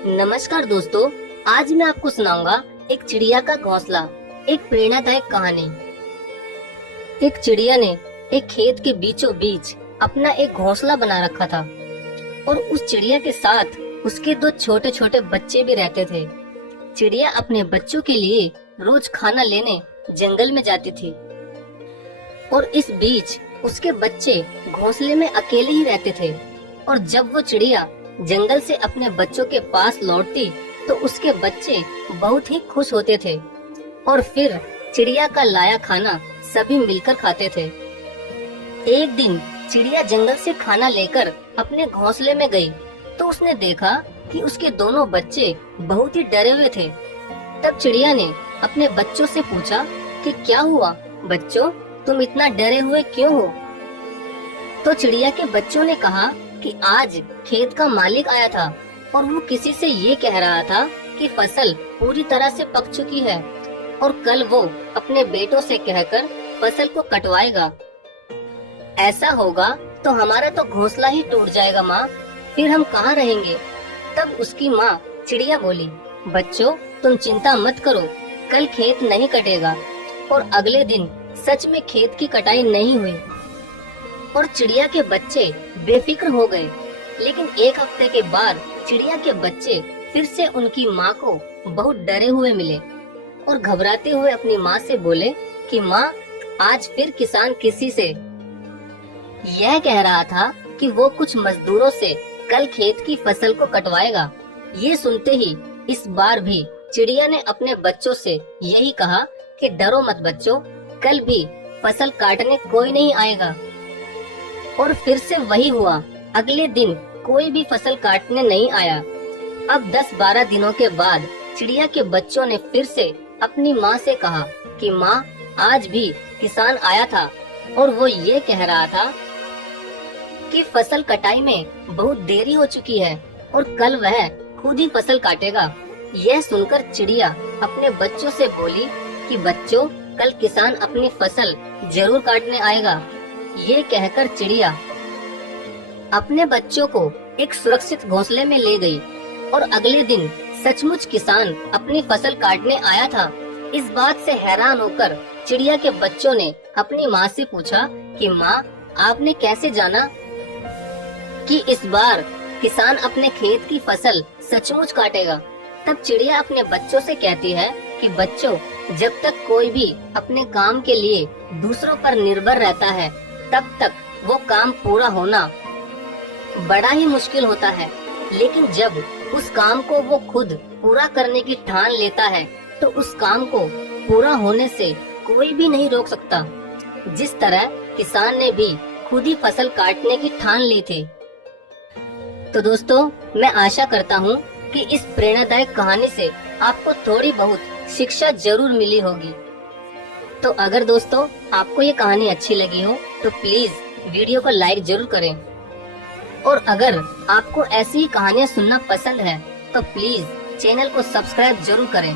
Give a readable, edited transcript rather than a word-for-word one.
नमस्कार दोस्तों, आज मैं आपको सुनाऊंगा एक चिड़िया का घोंसला, एक प्रेरणादायक कहानी। एक चिड़िया ने एक खेत के बीचों बीच अपना एक घोंसला बना रखा था और उस चिड़िया के साथ उसके दो छोटे छोटे बच्चे भी रहते थे। चिड़िया अपने बच्चों के लिए रोज खाना लेने जंगल में जाती थी और इस बीच उसके बच्चे घोंसले में अकेले ही रहते थे। और जब वो चिड़िया जंगल से अपने बच्चों के पास लौटती तो उसके बच्चे बहुत ही खुश होते थे और फिर चिड़िया का लाया खाना सभी मिलकर खाते थे। एक दिन चिड़िया जंगल से खाना लेकर अपने घोंसले में गई तो उसने देखा कि उसके दोनों बच्चे बहुत ही डरे हुए थे। तब चिड़िया ने अपने बच्चों से पूछा कि क्या हुआ बच्चों, तुम इतना डरे हुए क्यों हो? तो चिड़िया के बच्चों ने कहा कि आज खेत का मालिक आया था और वो किसी से ये कह रहा था कि फसल पूरी तरह से पक चुकी है और कल वो अपने बेटों से कहकर फसल को कटवाएगा। ऐसा होगा तो हमारा तो घोंसला ही टूट जाएगा माँ, फिर हम कहाँ रहेंगे? तब उसकी माँ चिड़िया बोली, बच्चों तुम चिंता मत करो, कल खेत नहीं कटेगा। और अगले दिन सच में खेत की कटाई नहीं हुई और चिड़िया के बच्चे बेफिक्र हो गए। लेकिन एक हफ्ते के बाद चिड़िया के बच्चे फिर से उनकी माँ को बहुत डरे हुए मिले और घबराते हुए अपनी माँ से बोले कि माँ, आज फिर किसान किसी से यह कह रहा था कि वो कुछ मजदूरों से कल खेत की फसल को कटवाएगा। ये सुनते ही इस बार भी चिड़िया ने अपने बच्चों से यही कहा कि डरो मत बच्चों, कल भी फसल काटने कोई नहीं आएगा। और फिर से वही हुआ, अगले दिन कोई भी फसल काटने नहीं आया। अब 10-12 दिनों के बाद चिड़िया के बच्चों ने फिर से अपनी माँ से कहा कि माँ, आज भी किसान आया था और वो ये कह रहा था कि फसल कटाई में बहुत देरी हो चुकी है और कल वह खुद ही फसल काटेगा। यह सुनकर चिड़िया अपने बच्चों से बोली कि बच्चों, कल किसान अपनी फसल जरूर काटने आएगा। ये कहकर चिड़िया अपने बच्चों को एक सुरक्षित घोंसले में ले गई और अगले दिन सचमुच किसान अपनी फसल काटने आया था। इस बात से हैरान होकर चिड़िया के बच्चों ने अपनी माँ से पूछा कि माँ, आपने कैसे जाना कि इस बार किसान अपने खेत की फसल सचमुच काटेगा? तब चिड़िया अपने बच्चों से कहती है कि बच्चों, जब तक कोई भी अपने काम के लिए दूसरों पर निर्भर रहता है तब तक वो काम पूरा होना बड़ा ही मुश्किल होता है, लेकिन जब उस काम को वो खुद पूरा करने की ठान लेता है तो उस काम को पूरा होने से कोई भी नहीं रोक सकता। जिस तरह किसान ने भी खुद ही फसल काटने की ठान ली थी। तो दोस्तों, मैं आशा करता हूँ कि इस प्रेरणादायक कहानी से आपको थोड़ी बहुत शिक्षा जरूर मिली होगी। तो अगर दोस्तों आपको ये कहानी अच्छी लगी हो तो प्लीज वीडियो को लाइक जरूर करें और अगर आपको ऐसी ही कहानियाँ सुनना पसंद है तो प्लीज चैनल को सब्सक्राइब जरूर करें।